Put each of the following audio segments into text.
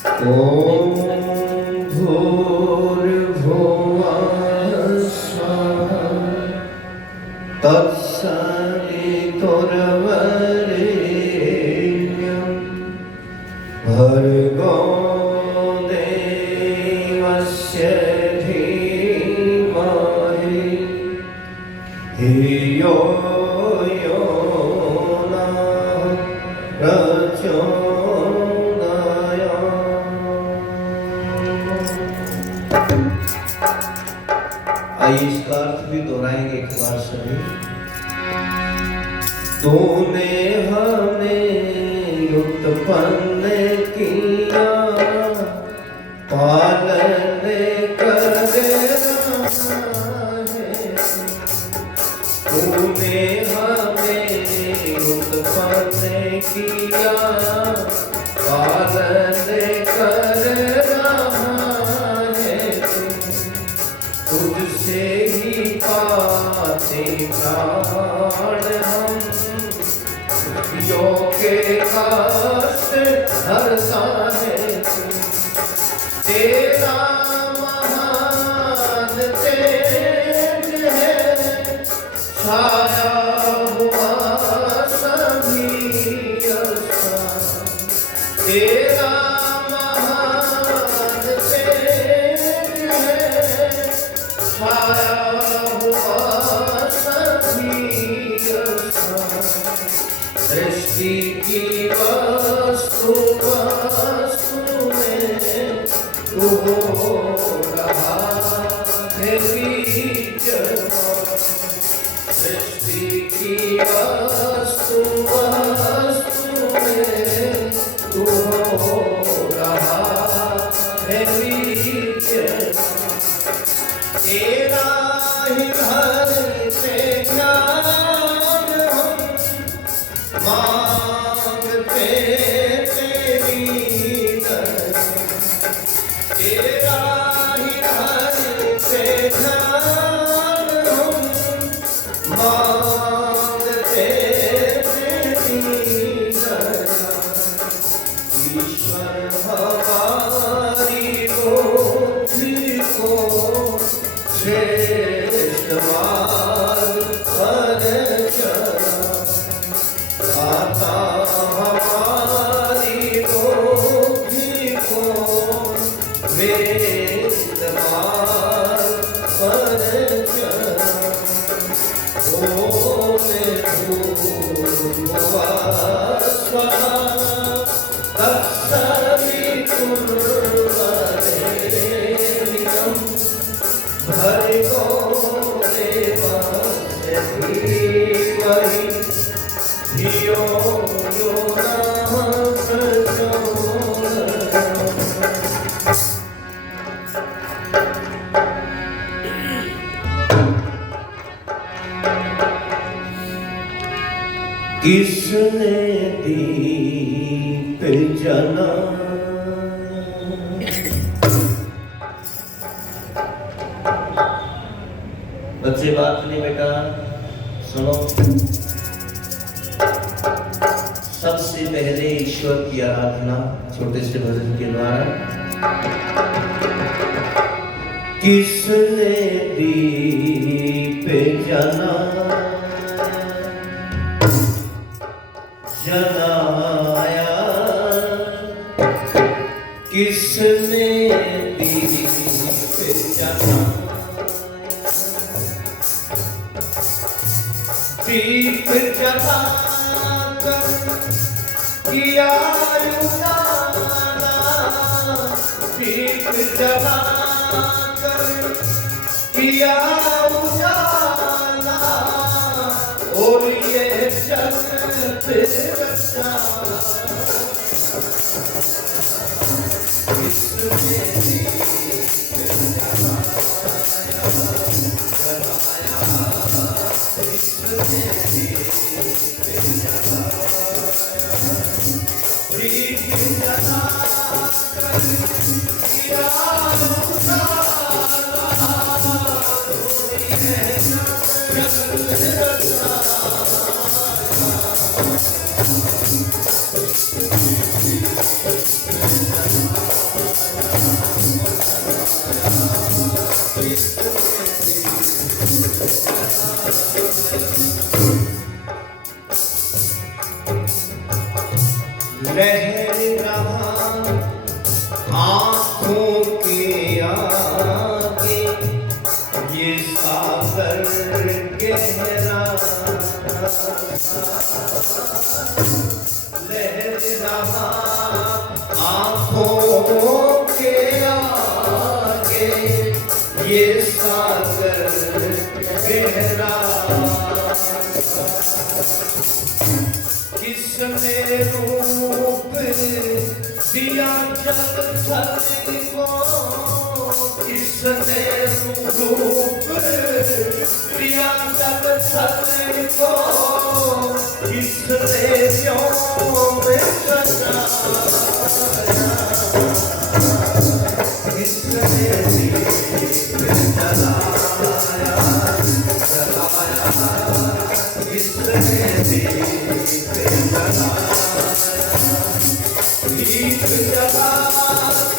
ॐ भूर्भुवः स्वः तत्सवितुर्वरेण्यं भर्गो देवस्य धीमहि धियो यो नः प्रचोदयात्। आइए इसका अर्थ भी दोहराएंगे एक बार सभी। तूने हमें उत्पन्न किया, पालन कर रहा है। तूने हमें उत्पन्न किया, पालन कर रहा है। तुझसे ही पाते प्राण हम, के कष्ट हरता है। तेरा महान तेज है, छाया हुआ सभी स्थान। तेरा महान तेज है, छाया हुआ सभी स्थान। सृष्टि की वस्तु में तू हो रहा है विचरण। सृष्टि की वस्तु में तू हो रहा है विचरण। तेरा ही घर से ज्ञान हम मांगते तेरी दया। तेरा ही घर से ध्यान हम मांगते तेरी दया। ईश्वर हमारी बुद्धि को श्रेष्ठ मार्ग पर चला। आता हमारी बुद्धि को वेद मार्ग पर चला। ओम भूर्भुवः स्वः तत्सवितुर्वरेण्यं भर्गो देवस्य धीमहि धियो यो नः प्रचोदयात्। किसने दीप जलाया, बच्चे बात नहीं बेटा सुनो। सबसे पहले ईश्वर की आराधना छोटे से भजन के द्वारा। किसने दीप जलाया, किसने दीप जलाया। दीप जलाकर किया उजाला, दीप जलाकर किया उजाला। और ये जग पे बचा किसने दीप जलाया, किसने दीप जलाया। दीप जलाकर किया उजाला, जग पे बचा। रहा आँखों के आगे ये सागर गहरा, लहर रहा आँखों के आगे ये सागर गहरा। किसने रूप दिया जब थल को, किसने रूप दिया जब थल को, किसने क्यों में सजाया, किसने जलाया जलाया, किसने दीप जला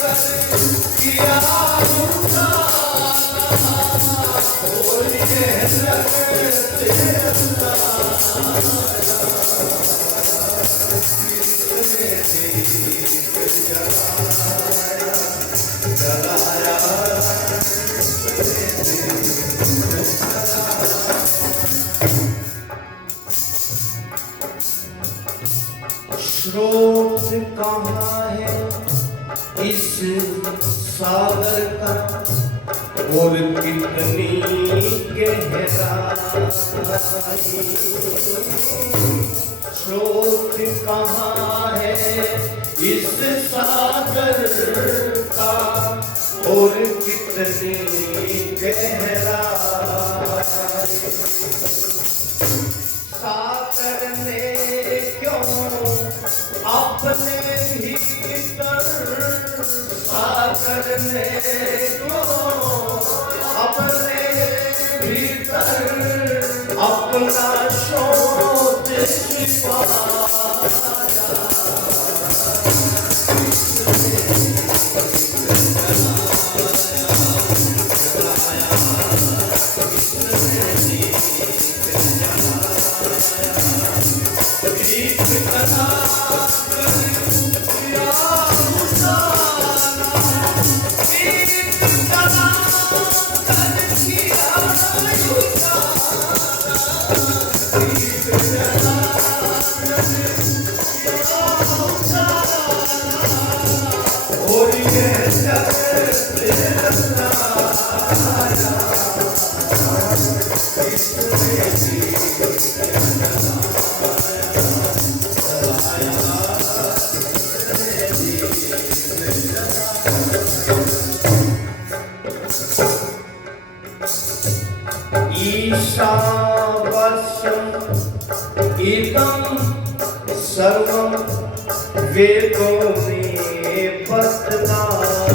कर किया स्रोत कहाँ है इस सागर का और कितनी गहराई, स्रोत कहाँ है इस सागर का और कितनी गहराई। सागर ने क्यों अपने भीतर, सागर ने क्यों अपने भीतर अपना शोध छिपाया, ईशावास्यम् इदं सर्वं वेदों में बतलाया,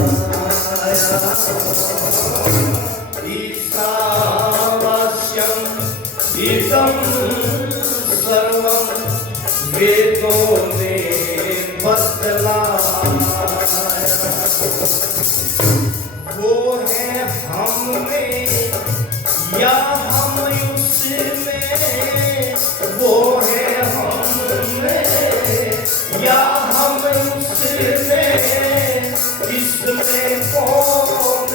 ईशावास्यम् इदं सर्वं वेदों में बतलाया। वो है हम में या हम उसमें, वो है हम में या हम उसमें, इसमें कौन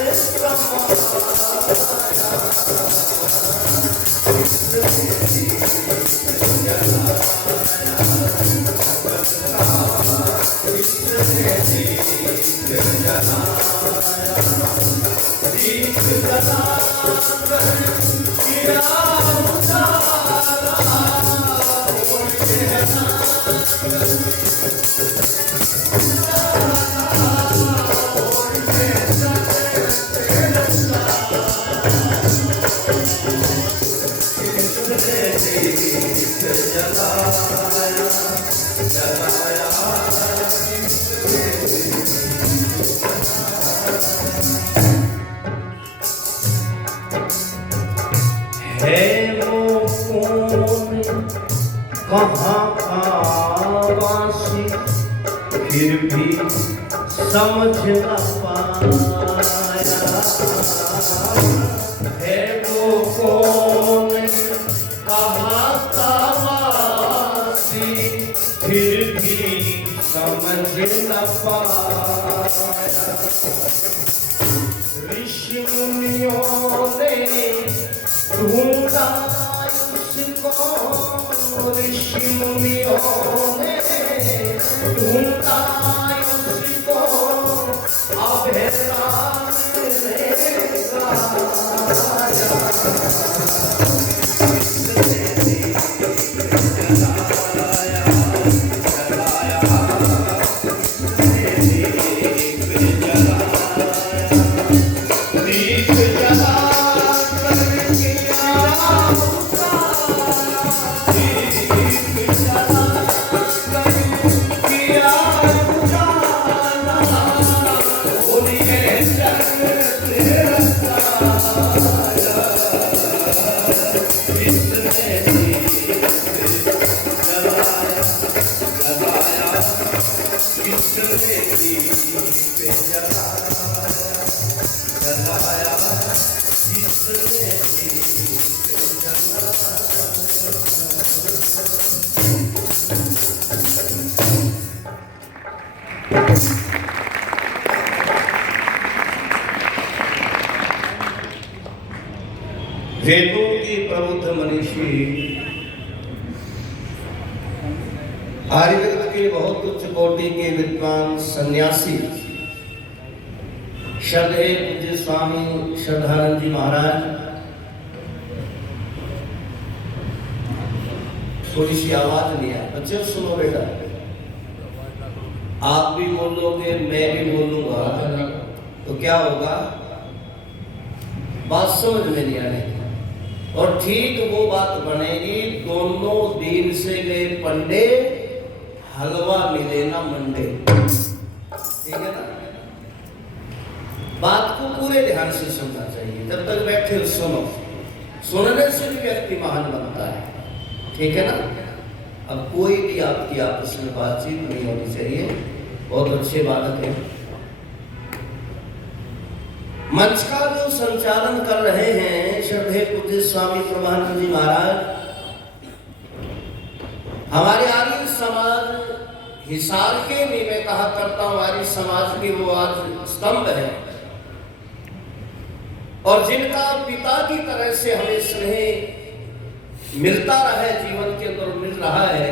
है वो कौन कहाँ आवासी, फिर भी समझ न पाया, है वो कौन कहाँ आवासी, फिर भी समझ जिन पाया ऋषि मुनियों ने ढूंढा उसको, ऋषि मुनियों ने ढूंढा उसको, अब हैरान वेदों के प्रबुद्ध मनीषी, आयुर्वेद के बहुत उच्च कोटि के विद्वान सन्यासी श्रद्धेय पूज्य स्वामी श्रद्धानंद जी महाराज, थोड़ी सी आवाज नहीं है बच्चों, सुनो बेटा, आप भी बोलोगे मैं भी बोलूंगा तो क्या होगा, बात समझ में नहीं आने और ठीक वो बात बनेगी, दोनों दिन से गए पंडे हलवा मिले ना मंडे, ठीक है ना। बात को पूरे ध्यान से सुनना चाहिए, जब तक बैठे हो सुनो, सुनने से भी व्यक्ति महान बनता है, ठीक है ना। अब कोई भी आपकी आपस में बातचीत नहीं होनी चाहिए, बहुत अच्छे बालक है। मंच का जो संचालन कर रहे हैं श्रद्धेय पूज्य स्वामी प्रमानंद जी महाराज, हमारे आर्य समाज हिसार के भी, मैं कहा करता हूं आर्य समाज के वो आज स्तंभ है, और जिनका पिता की तरह से हमें स्नेह मिलता रहा है, जीवन के अंदर मिल रहा है,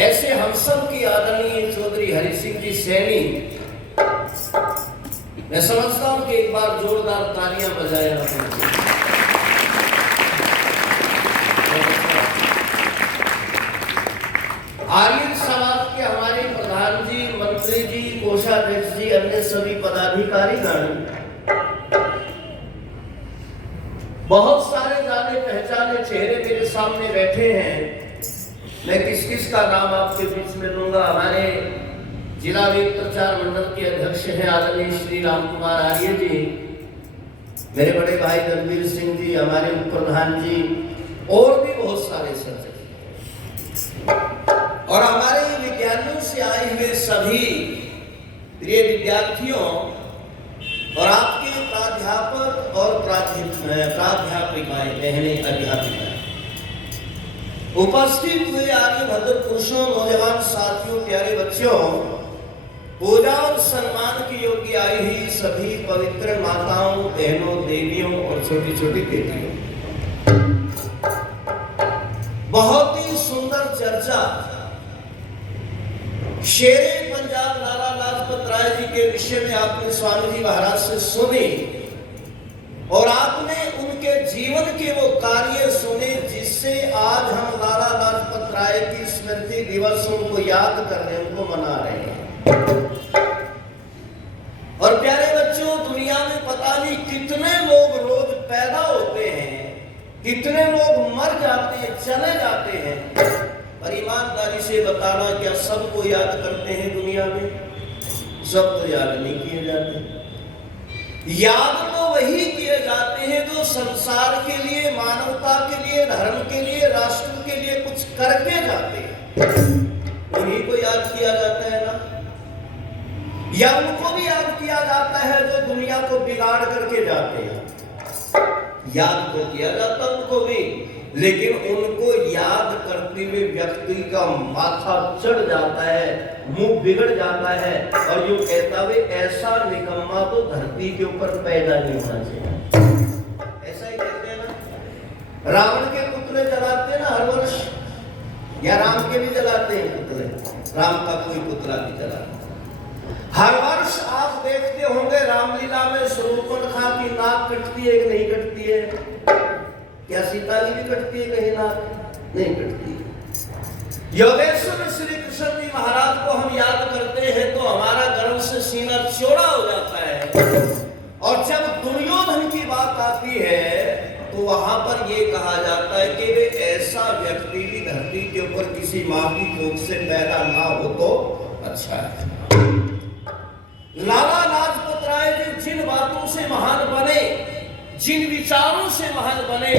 ऐसे हम सब की आदरणीय चौधरी हरि सिंह जी सैनी, मैं समझता हूं कि एक बार जोरदार तालियां बजाया आर्य समाज के हमारे प्रधान जी, मंत्री जी, कोषाध्यक्ष जी, अन्य सभी पदाधिकारीगण, बहुत सारे जाने पहचाने चेहरे मेरे सामने बैठे हैं। मैं किस किस का नाम आपके बीच में लूंगा। हमारे जिला वेद प्रचार मंडल के अध्यक्ष हैं आदरणीय श्री राम कुमार आर्य जी, मेरे बड़े भाई रणवीर सिंह जी, हमारे उप प्रधान जी, और भी बहुत सारे सदस्य, और हमारे विज्ञानियों से आए हुए सभी प्रिय विद्यार्थियों और आपके प्राध्यापक और प्राध्यापिकाएं, बहनें अध्यापिकाएं, उपस्थित हुए आगे भद्र पुरुषों, नौजवान साथियों, प्यारे बच्चों, पूजा और सम्मान की योग्य आई हुई सभी पवित्र माताओं, बहनों, देवियों और छोटी छोटी बेटियों, बहुत ही सुंदर चर्चा शेरे पंजाब लाला लाजपत राय जी के विषय में आपने स्वामी जी महाराज से सुनी, और आपने उनके जीवन के वो कार्य सुने जिससे आज हम लाला लाजपत राय की स्मृति दिवस उनको याद कर रहे हैं, उनको मना रहे हैं। और प्यारे बच्चों, दुनिया में पता नहीं कितने लोग रोज पैदा होते हैं, कितने लोग मर जाते हैं, चले जाते हैं, पर ईमानदारी से बताना, क्या सबको याद करते हैं दुनिया में? सब तो याद नहीं किए जाते। याद तो वही किए जाते हैं जो संसार के लिए, मानवता के लिए, धर्म के लिए, राष्ट्र के लिए कुछ करके जाते हैं, उन्हीं को याद किया जाता है ना। या उनको भी याद किया जाता है जो दुनिया को बिगाड़ करके जाते हैं, याद तो किया जाता उनको भी, लेकिन उनको याद करते हुए व्यक्ति का माथा चढ़ जाता है, मुंह बिगड़ जाता है और यूं कहता है ऐसा निकम्मा तो धरती के ऊपर पैदा नहीं होना चाहिए। ऐसा ही कहते हैं ना। रावण के पुतले जलाते हैं ना हर वर्ष, या राम के भी जलाते हैं पुतले, राम का कोई पुतला भी जलाते हर वर्ष। आप देखते होंगे रामलीला में शूर्पणखा की नाक कटती है कि नहीं कटती है? क्या सीता की भी कटती है कहीं नाक? नहीं कटती है। योगेश्वर श्री कृष्ण जी महाराज को हम याद करते हैं तो हमारा गर्व से सीना चौड़ा हो जाता है। और जब दुर्योधन की बात आती है तो वहां पर यह कहा जाता है कि वे ऐसा व्यक्ति भी धरती के ऊपर किसी मां की कोख से पैदा ना हो तो अच्छा है। लाला लाजपत राय जी जिन बातों से महान बने, जिन विचारों से महान बने,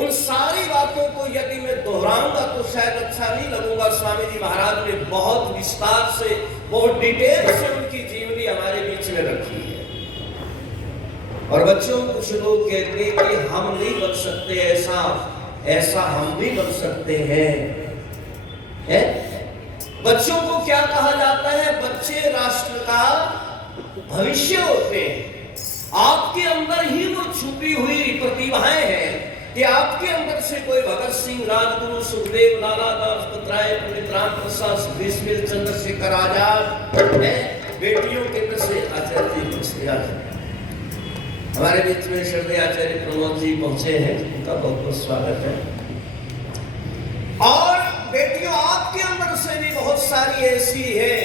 उन सारी बातों को यदि मैं दोहराऊंगा तो शायद अच्छा नहीं लगूंगा। स्वामी जी महाराज ने बहुत विस्तार से, बहुत डिटेल से उनकी जीवनी हमारे बीच में रखी है। और बच्चों, कुछ लोग कहते हैं कि हम नहीं बन सकते ऐसा, ऐसा हम भी बन सकते हैं। बच्चों को क्या कहा जाता है? बच्चे राष्ट्र का भविष्य होते हैं। आपके अंदर ही वो छुपी हुई प्रतिभाएं हैं कि आपके अंदर से कोई भगत सिंह, राजगुरु, सुखदेव, लाला लाजपत राय, पंडित राम प्रसाद, भीष्म चंद्रशेखर आजाद है। बेटियों के अंदर से आचार्य जी हमारे बीच में श्रद्धेय आचार्य प्रमोद जी पहुंचे हैं, उनका बहुत बहुत स्वागत है। और बेटियों, आपके अंदर से भी बहुत सारी ऐसी है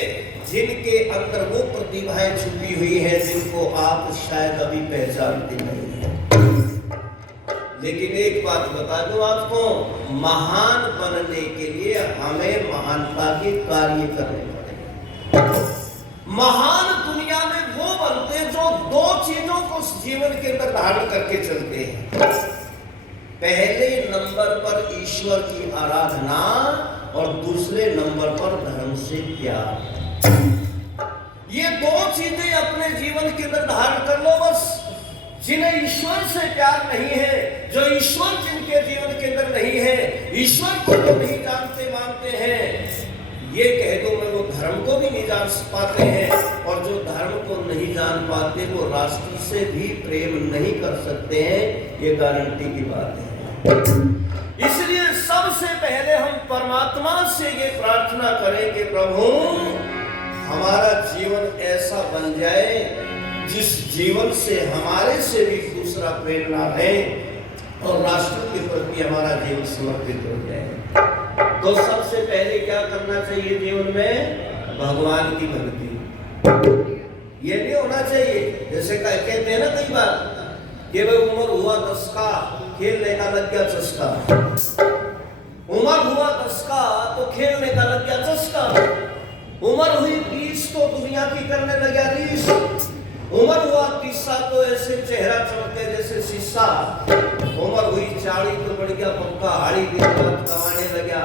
जिनके अंदर वो प्रतिभाएं छुपी हुई हैं जिनको आप शायद अभी पहचानते नहीं हैं। लेकिन एक बात बता दूं आपको, महान बनने के लिए हमें महानता के कार्य करने पड़ेंगे। महान दुनिया में वो बनते हैं जो दो चीजों को जीवन के अंदर धारण करके चलते हैं। पहले नंबर पर ईश्वर की आराधना और दूसरे नंबर पर धर्म से प्यार। ये दो चीजें अपने जीवन के अंदर धारण कर लो बस। जिन्हें ईश्वर से प्यार नहीं है, जो ईश्वर जिनके जीवन के अंदर नहीं है, ईश्वर को तो नहीं जानते मानते हैं, ये कह दो मैं वो धर्म को भी नहीं जान पाते हैं। और जो धर्म को नहीं जान पाते वो राष्ट्र से भी प्रेम नहीं कर सकते हैं, ये गारंटी की बात है। इसलिए सबसे पहले हम परमात्मा से ये प्रार्थना करें कि प्रभु हमारा जीवन ऐसा बन जाए जिस जीवन से हमारे से भी दूसरा प्रेरणा ले और राष्ट्र के प्रति हमारा जीवन समर्पित हो जाए। तो सबसे पहले क्या करना चाहिए जीवन में? भगवान की भक्ति। ये नहीं होना चाहिए जैसे कहते हैं ना कई बार कि भाई उम्र हुआ 10 का, खेलने का लग गया चस्का। उम्र हुआ 10 का तो खेलने का लग गया चस्का। उम्र हुई 20 तो दुनिया की करने लगा रीस। उम्र हुआ 30 तो ऐसे चेहरा चमके जैसे शीशा। उम्र हुई 40 तो बढ़ गया पक्का हाड़ी, दिन रात कमाने लगा,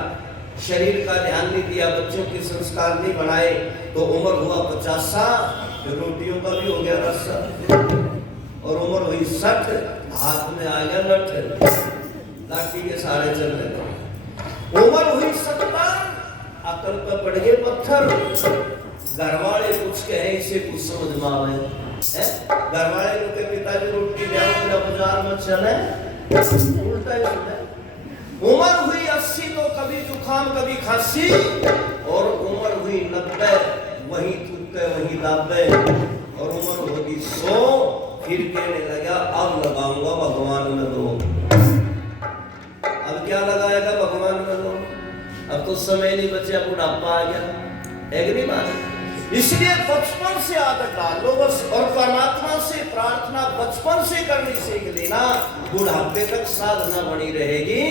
शरीर का ध्यान नहीं दिया, बच्चों के संस्कार नहीं बनाए। तो उम्र हुआ 50 तो रोटियों का भी हो गया रस्सा। और उम्र हुई 60, हाथ में आ गया लठ, लाठी के सहारे चल रहे। उम्र हुई 70, अकल पर पड़ गए पत्थर। घरवाले कुछ कहे इसे कुछ समझ में आवे। घरवाले लोग के पिताजी रोटी जाओ मेरा बाजार में चले, उल्टा ही होता है। उम्र हुई 80 तो कभी जुकाम कभी खांसी। और उम्र हुई 90, वही थूके वही दाबे। और उम्र होगी 100, फिर कहने लगा अब लगाऊंगा भगवान में दो। अब क्या लगाएगा भगवान में दो? अब तो समय नहीं बचे, बुढ़ापा आ गया। एक नहीं बात। इसलिए बचपन से आदत डालो बस। और परमात्मा से प्रार्थना बचपन से करनी सीख लेना, बुढ़ापे तक साधना बनी रहेगी।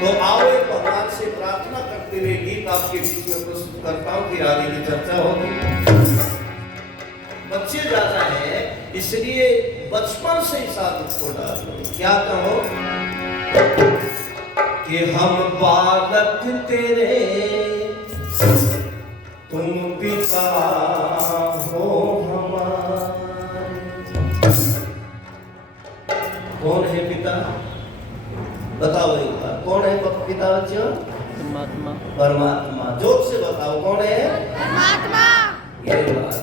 तो आओ एक भगवान से प्रार्थना करते हुए गीत आपके बीच में प्रस्तुत करता हूँ, फिर आगे की चर्चा होगी। बच्चे ज्यादा है इसलिए बचपन से इस आदत को डालो। क्या कहो कि हम बालक तेरे तुम पिता हो हमारे। कौन है पिता? बताओ एक बार, कौन परमात्मा। जोर से बताओ कौन है? परमात्मा। ये बात।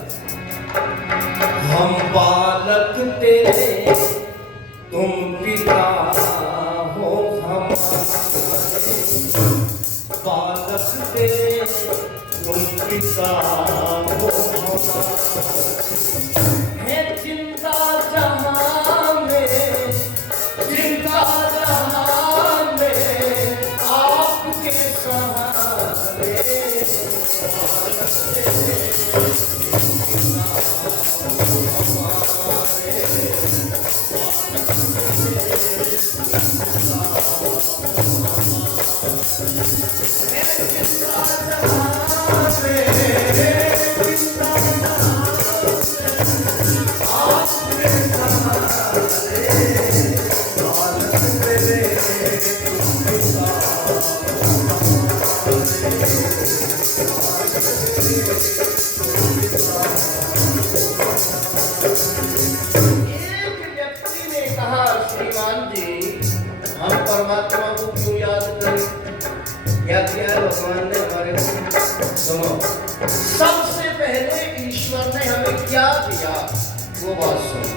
हम बालक तेरे तुम पिता हो हमारे, बालक तेरे तुम पिता हो हमारे, है जिंदा जहां में, जिंदा जहां में आपके सहारे। परमात्मा को क्यों याद करें? क्या किया है भगवान ने हमारे को? सुनो, सबसे पहले ईश्वर ने हमें क्या दिया वो बात सुनो।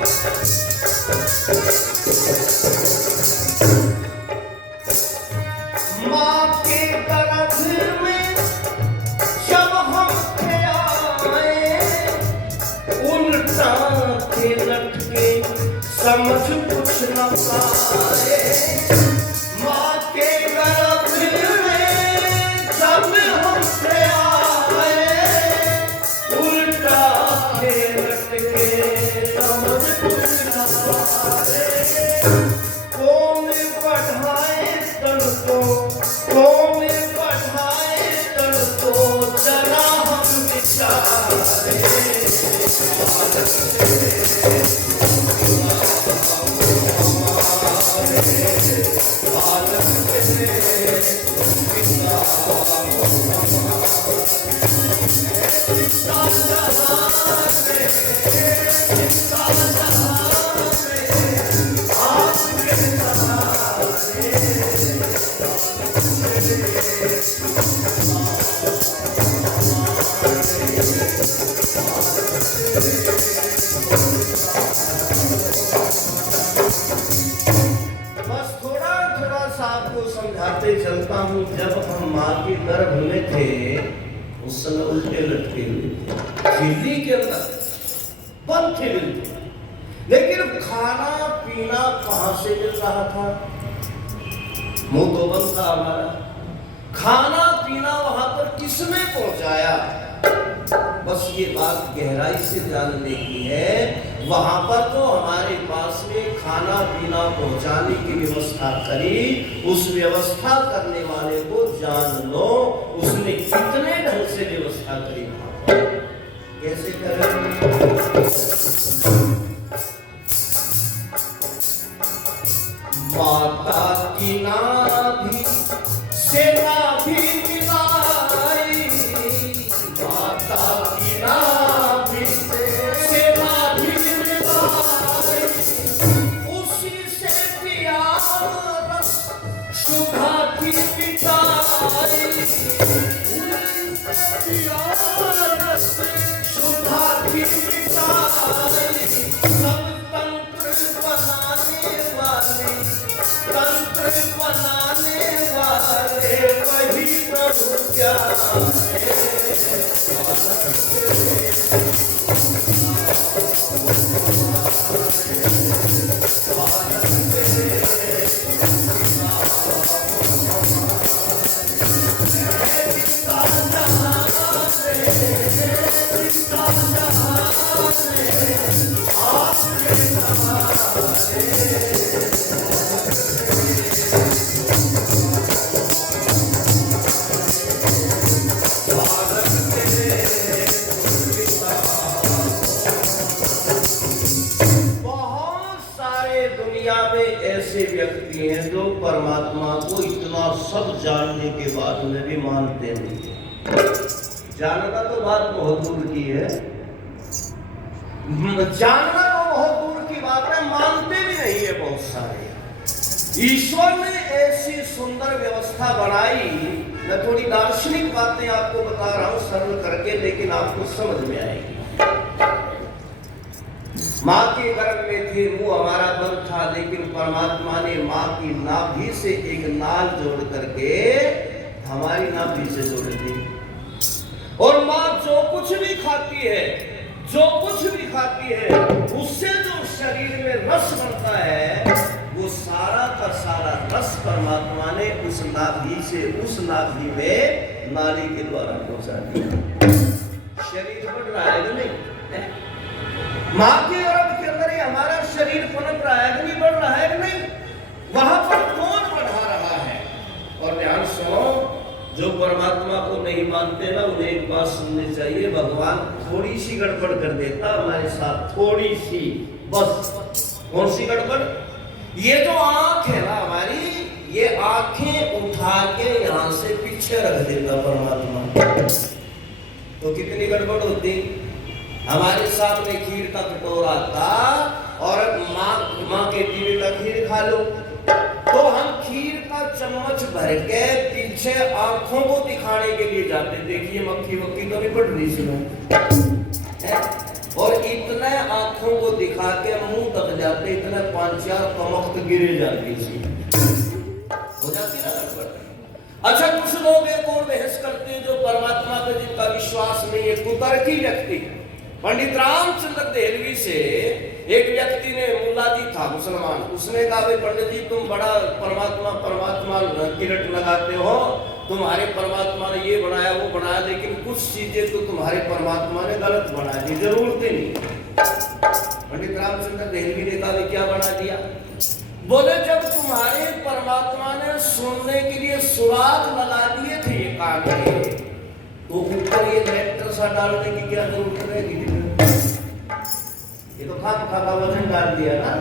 माँ के गर्भ में जब हम थे आए, उल्टा थे लटके समझ कुछ न पाए। माँ के गर्भ में जब हम थे आए, उल्टा थे लटके समझ कुछ न पाए। कौन बढ़ाए तन को, कौन बढ़ाए तन को, जरा हम विचारे। समझाते चलता हूँ, जब हम माँ के गर्भ में थे उस समय उल्टे लटके हुए थे, खिल्ली के अंदर बंद थे बिल्कुल, लेकिन खाना पीना कहाँ से मिल रहा था? मुंह तो बंद था हमारा। खाना पीना वहां पर किसने पहुंचाया? बस ये बात गहराई से जानने की है। वहां पर तो हमारे पास में खाना पीना पहुंचाने की व्यवस्था करी, उस व्यवस्था करने वाले को जान लो, उसने कितने ढंग से व्यवस्था करी वहां पर। कैसे करें? माता की नाभि से नाभि मिलाई, माता की नाभि से नाभि मिलाई, उसी से पिया रस सुधा की पिताई, उसी से पिया रस सुधा की पिताई। सब तंत्र बनाने वाले, तंत्र बनाने वाले वही प्रभु क्या है। ऐसे व्यक्ति हैं जो परमात्मा को इतना सब जानने के बाद में भी मानते नहीं। जानना तो बात बहुत दूर की है, जानना तो बहुत दूर की बात है, मानते भी नहीं है बहुत सारे। ईश्वर ने ऐसी सुंदर व्यवस्था बनाई। मैं थोड़ी दार्शनिक बातें आपको बता रहा हूं सरल करके, लेकिन आपको समझ में आएगी। माँ के गर्भ में थे, मुंह हमारा बंद था, लेकिन परमात्मा ने माँ की नाभि से एक नाल जोड़ करके हमारी नाभि से जोड़ दी। और माँ जो कुछ भी खाती है, जो कुछ भी खाती है, उससे जो शरीर में रस बनता है, वो सारा का सारा रस परमात्मा ने उस नाभि से उस नाभि में नाली के द्वारा पहुंचा दिया। शरीर बढ़ रहा है कि नहीं? माँ के गर्भ के अंदर ही हमारा शरीर पनप रहा है कि नहीं, बढ़ रहा है कि नहीं? वहां पर कौन बढ़ा रहा है? और ध्यान सुनो, जो परमात्मा को नहीं मानते ना, उन्हें एक बात सुननी चाहिए। भगवान थोड़ी सी गड़बड़ कर देता हमारे साथ, थोड़ी सी बस। कौन सी गड़बड़? ये जो आंख है ना हमारी, ये आंखें उठा के यहां से पीछे रख देता परमात्मा, तो कितनी गड़बड़ होती। हमारे सामने खीर का कटोरा था और माँ कहती बेटा खीर खा लो, तो हम खीर का चम्मच भर के पीछे आंखों को दिखाने के लिए जाते। देखिए मक्खी वक्की तो नहीं पड़ रही इसमें, और इतने आंखों को दिखा के मुंह तक जाते, इतने 5-4 कमख्त गिरे जाती थी, हो जाती ना गड़बड़। अच्छा, कुछ लोग एक और बहस करते हैं जो परमात्मा पे जिनका विश्वास नहीं है, कुतर्की व्यक्ति। पंडित रामचंद्र देहलवी से एक व्यक्ति ने, मुल्ला जी था मुसलमान, उसने कहा भाई पंडित जी तुम बड़ा परमात्मा परमात्मा किरट लगाते हो, तुम्हारे परमात्मा ने ये बनाया वो बनाया, लेकिन कुछ चीजें तो तुम्हारे परमात्मा ने गलत बना दी, जरूरत ही नहीं। पंडित रामचंद्र देहलवी ने कहा क्या बना दिया? बोले जब तुम्हारे परमात्मा ने सुनने के लिए सुराग लगा दिए थे ये कान में, तो ऊपर ये लेटर सा डालने की क्या जरूरत रहेगी? ये तो खाका वजन डाल दिया ना।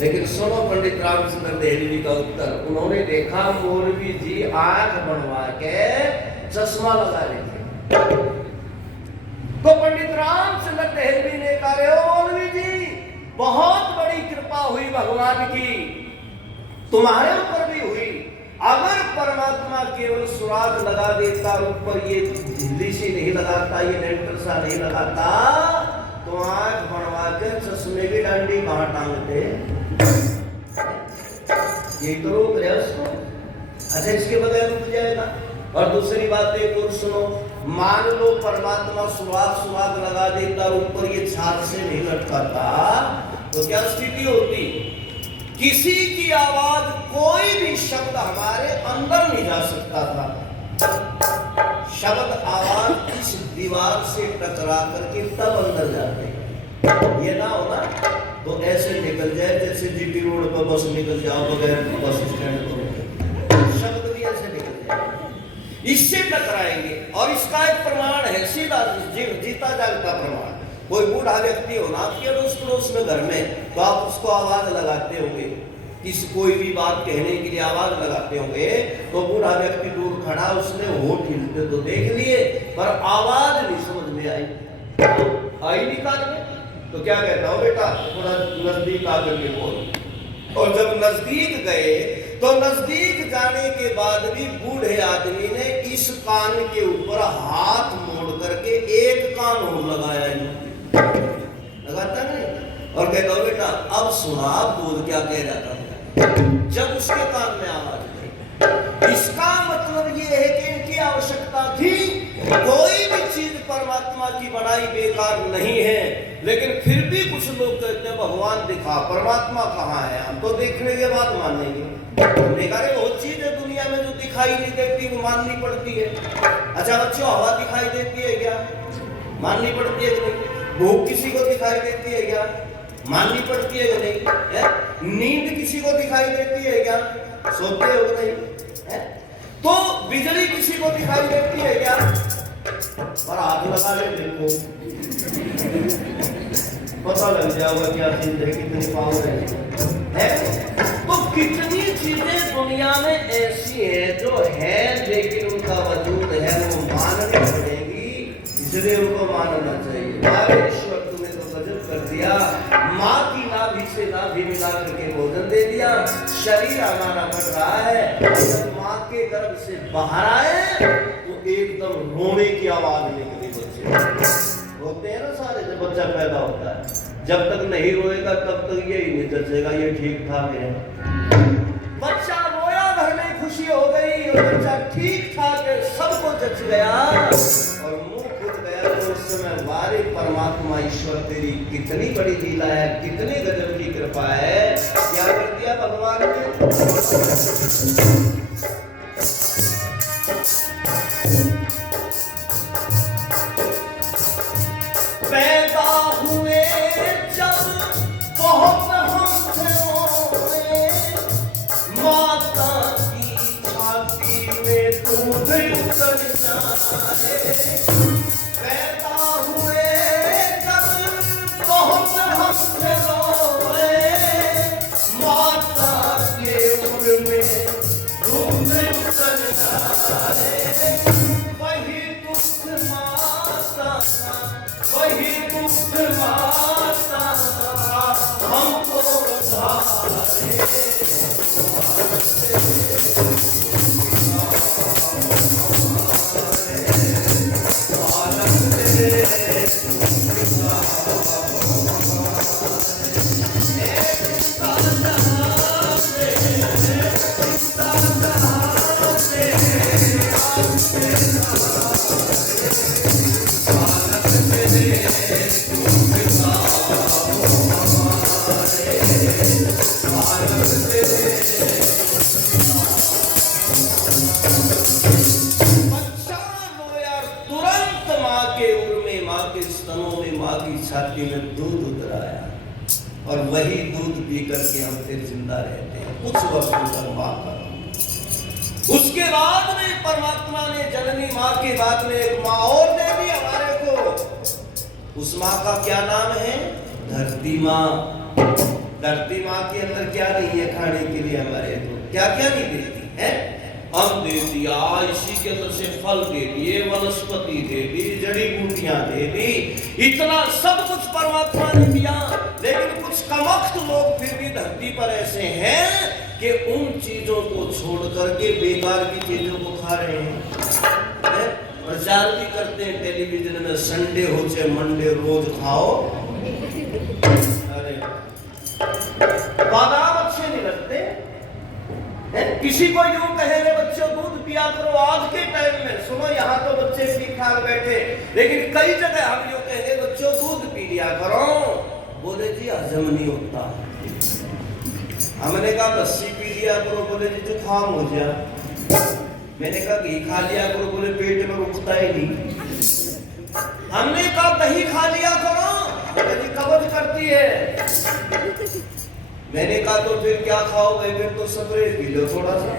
लेकिन सुनो पंडित रामचंद्र देहलवी का उत्तर। उन्होंने देखा मौलवी जी आंख बनवा के चश्मा लगा लेते, तो पंडित रामचंद्र देहलवी ने कहा मौलवी जी बहुत बड़ी कृपा हुई भगवान की, तुम्हारे ऊपर भी हुई। अगर परमात्मा केवल सुराग लगा देता, ऊपर ये झिल्ली सी नहीं लगाता, ये लेंटर सा नहीं लगाता, तो आंख बनवा के चश्मे की डंडी कहां टांगते? ये तो रोक रहे उसको। अच्छा, इसके बगैर रुक जाएगा। और दूसरी बात एक और सुनो, मान लो परमात्मा सुराग लगा देता, ऊपर ये छाल से नहीं लटकाता, तो क्या स्थिति होती? किसी की आवाज, कोई भी शब्द हमारे अंदर नहीं जा सकता था। शब्द आवाज इस दीवार से टकरा करके तब अंदर जाते। ये ना होना तो ऐसे निकल जाए जैसे जीटी रोड पर बस निकल जाओ बगैर बस स्टैंड पर, शब्द भी ऐसे निकल जाए, इससे टकराएंगे। और इसका एक प्रमाण है, सीधा जीता जागता प्रमाण। कोई बूढ़ा व्यक्ति हो ना आपके अड़ोस पड़ोस में घर में, तो आप उसको आवाज लगाते होंगे, किसी कोई भी बात कहने के लिए आवाज लगाते होंगे, तो बूढ़ा व्यक्ति दूर खड़ा, उसने होठ हिलते तो देख लिए, पर आवाज नहीं समझ में आई, आई नहीं कान में, तो क्या कहता हो बेटा थोड़ा नजदीक आकर के बोल। और जब नजदीक गए, तो नजदीक जाने के बाद भी बूढ़े आदमी ने इस कान के ऊपर हाथ मोड़ करके एक कान और लगाया, लगाता नहीं, और कहता हो बेटा अब सुना बोल क्या कह जाता है। जब उसके कान में आवाज आई, इसका मतलब ये है कि इनकी आवश्यकता थी। कोई भी चीज परमात्मा की बनाई बेकार नहीं है, लेकिन फिर भी कुछ लोग कहते हैं भगवान दिखा, परमात्मा कहाँ है? हम तो देखने के बाद मानेंगे। बेकार वो चीज है दुनिया में जो दिखाई नहीं देती वो माननी पड़ती है। अच्छा बच्चों, हवा दिखाई देती है क्या? माननी पड़ती है कि नहीं? भूख किसी को दिखाई देती है क्या? माननी पड़ती है कि नहीं? है? नींद किसी को दिखाई देती है क्या? सोते हो कि नहीं? है? तो बिजली किसी को दिखाई देती है क्या? पर हाथ लगा ले देखो, पता लग जाएगा क्या चीज है, कितनी पावर है। तो कितनी चीजें दुनिया में ऐसी है जो है, लेकिन उनका वजूद है, वो माननी पड़ेगी, इसलिए उनको मानना चाहिए। ईश्वर तुमने तो गजब कर दिया, माँ की नाभि से नाभि मिला करके भोजन दे दिया। शरीर हमारा बढ़ रहा है, जब माँ के गर्भ से बाहर आए तो एकदम रोने की आवाज निकली। बच्चे होते हैं ना सारे, जब बच्चा पैदा होता है, जब तक नहीं रोएगा तब तक यही नहीं जचेगा ये ठीक ठाक है। बच्चा रोया, घर में खुशी हो गई, और बच्चा ठीक ठाक है, सबको जच गया और मुंह खुल गया। तो उस समय वारे परमात्मा ईश्वर तेरी कितनी बड़ी लीला है, कितनी गजब की कृपा है। क्या कर दिया भगवान ने? पैदा हुए जब बहुत हम थे रोए, माता की छाती में दूध उतर जाए। पैदा हुए जब बहुत हम थे रोए, माता के उर में दूध उतर जाए। वही दुख माता का, वही दुख माता हमको उधारे। छाती में दूध उतर आया और वही दूध पी करके हम फिर जिंदा रहते हैं कुछ वर्षों तक मां का। उसके बाद में परमात्मा ने जननी मां के बाद में एक मां और दे दी हमारे को। उस मां का क्या नाम है? धरती मां। धरती मां के अंदर क्या नहीं है खाने के लिए हमारे को? क्या क्या नहीं देती है? अन्न दे दिया, इसी के अंदर से फल दे दिए, वनस्पति दे दी, जड़ी बूटियां दे दी, इतना सब कुछ परमात्मा ने दिया। लेकिन कुछ कमख्त लोग फिर भी धरती पर ऐसे हैं कि उन चीजों को छोड़ करके बेकार की चीजों को खा रहे हैं। प्रचार भी करते हैं टेलीविजन में, संडे हो चाहे मंडे रोज खाओ। अरे बादाम अच्छे नहीं लगते। किसी को यूं कहे रे बच्चों दूध पिया करो, आज के टाइम में सुनो, यहाँ तो बच्चे ठीक ठाक बैठे, लेकिन कई जगह हम यूं कहेंगे बच्चों दूध पी लिया करो, बोले जी हजम नहीं होता। हमने कहा लस्सी पी लिया करो, बोले जी जुकाम हो गया। मैंने कहा घी खा लिया करो, बोले पेट में रुकता ही नहीं। हमने कहा दही खा लिया करो, बोले जी कब्ज करती है। मैंने कहा तो फिर क्या खाओगे? फिर तो स्प्रे पी लो थोड़ा सा,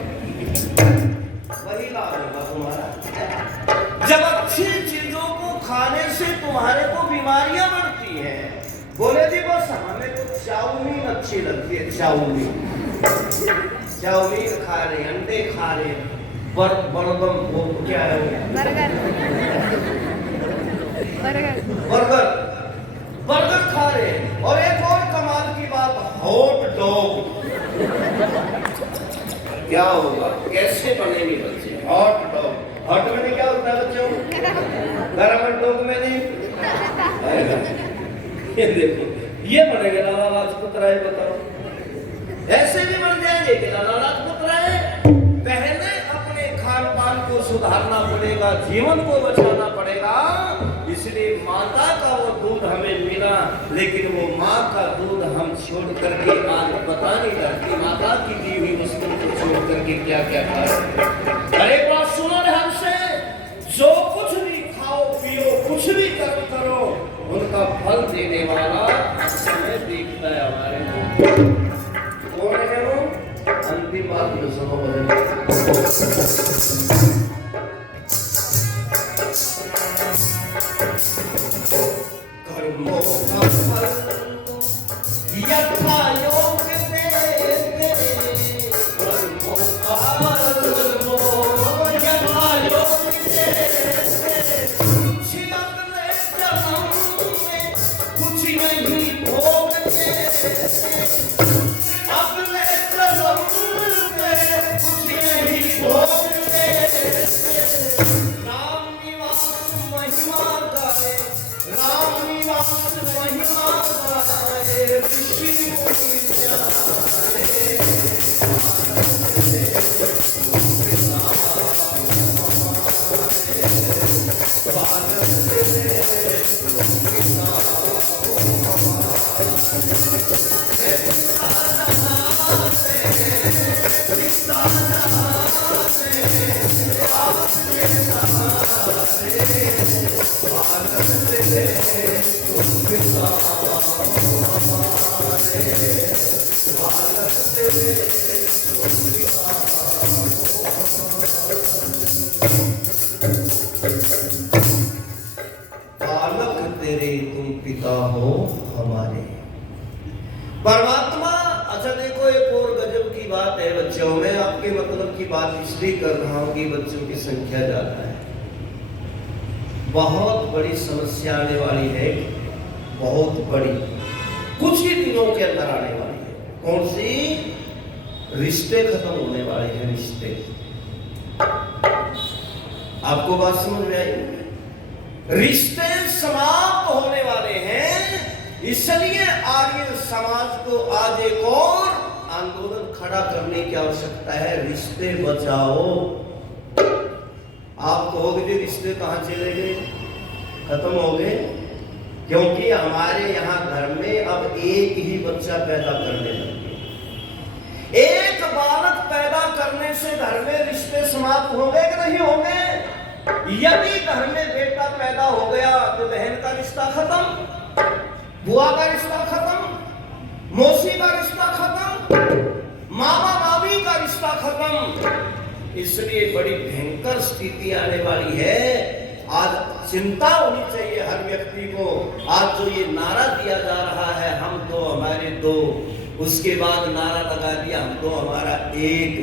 वही लाभ होगा तुम्हारा। जब अच्छी चीजों को खाने से तुम्हारे को बीमारियां बढ़ती हैं। बोले जी बस हमें तो चाउमीन अच्छी लगती है, चाउमीन खा रहे, अंडे खा रहे, बर्गर, वो क्या है? बर्गर खा रहे। और एक और कमाल की बात, हॉट डॉग। क्या होगा? कैसे बनेगी बच्चे? Hot dog. हॉट में क्या होता है बच्चों? गरम डॉग में नहीं। ये देखो, ये बनेगा लाला लाजपत राय, बताओ। ऐसे भी बन जाएंगे कि लाला लाजपत राय। पहले अपने खान पान को सुधारना पड़ेगा, जीवन को बचाना पड़ेगा। इसलिए माता का वो दूध हमें मिला, लेकिन वो माँ का दूध हम छोड़ करके आज पता नहीं लगती माता की दी हुई वस्तु को छोड़ करके क्या क्या खा रहे। अरे बात सुनो ध्यान से, जो कुछ भी खाओ पियो, कुछ भी कर्म करो, उनका फल देने वाला समय देखता है हमारे को। कौन है वो? अंतिम बात में सुनो भजन। कर्मों का फल यथा योग देते, कर्मों का फल यथा योग देते। कुछ अगले जन्म में कुछ नहीं भोगते, अगले जन्म महिमा गाए ऋषि मुनि बालक तेरे तुम पिता हो हमारे। परमात्मा, अच्छा देखो एक और गजब की बात है बच्चों, मैं आपके मतलब की बात इसलिए कर रहा हूं कि बच्चों की संख्या ज्यादा है। बहुत बड़ी समस्या आने वाली है, बहुत बड़ी, कुछ ही दिनों के अंदर आने वाली है। कौन सी? रिश्ते खत्म होने वाले हैं, रिश्ते। आपको बात समझ में आई? रिश्ते समाप्त होने वाले हैं, इसलिए आर्य समाज को आज एक और आंदोलन खड़ा करने की आवश्यकता है। रिश्ते बचाओ। आप कहोगे कि रिश्ते कहां चले गए, खत्म हो गए? क्योंकि हमारे यहाँ घर में अब एक ही बच्चा पैदा करने लगे। एक बालक पैदा करने से घर में रिश्ते समाप्त हो गए कि नहीं हो गए? यदि घर में बेटा पैदा हो गया तो बहन का रिश्ता खत्म, बुआ का रिश्ता खत्म, मौसी का रिश्ता खत्म, मामा मामी का रिश्ता खत्म। इसलिए बड़ी भयंकर स्थिति आने वाली है। आज चिंता होनी चाहिए हर व्यक्ति को। आज जो ये नारा दिया जा रहा है, हम दो हमारे दो, उसके बाद नारा लगा दिया हम दो हमारा एक,